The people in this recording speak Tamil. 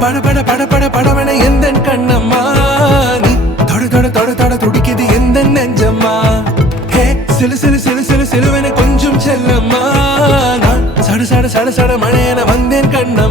பட பட பட பட படவன எந்த கண்ணம்மா நீ தொட தொட தொட தொட துடிக்குது எந்த நெஞ்சம்மா ஹே சிலு சிலு சிலு சிலு சிலுவன கொஞ்சம் செல்லம்மா நான் சட சட சட சட மழையன வந்தேன் கண்ணா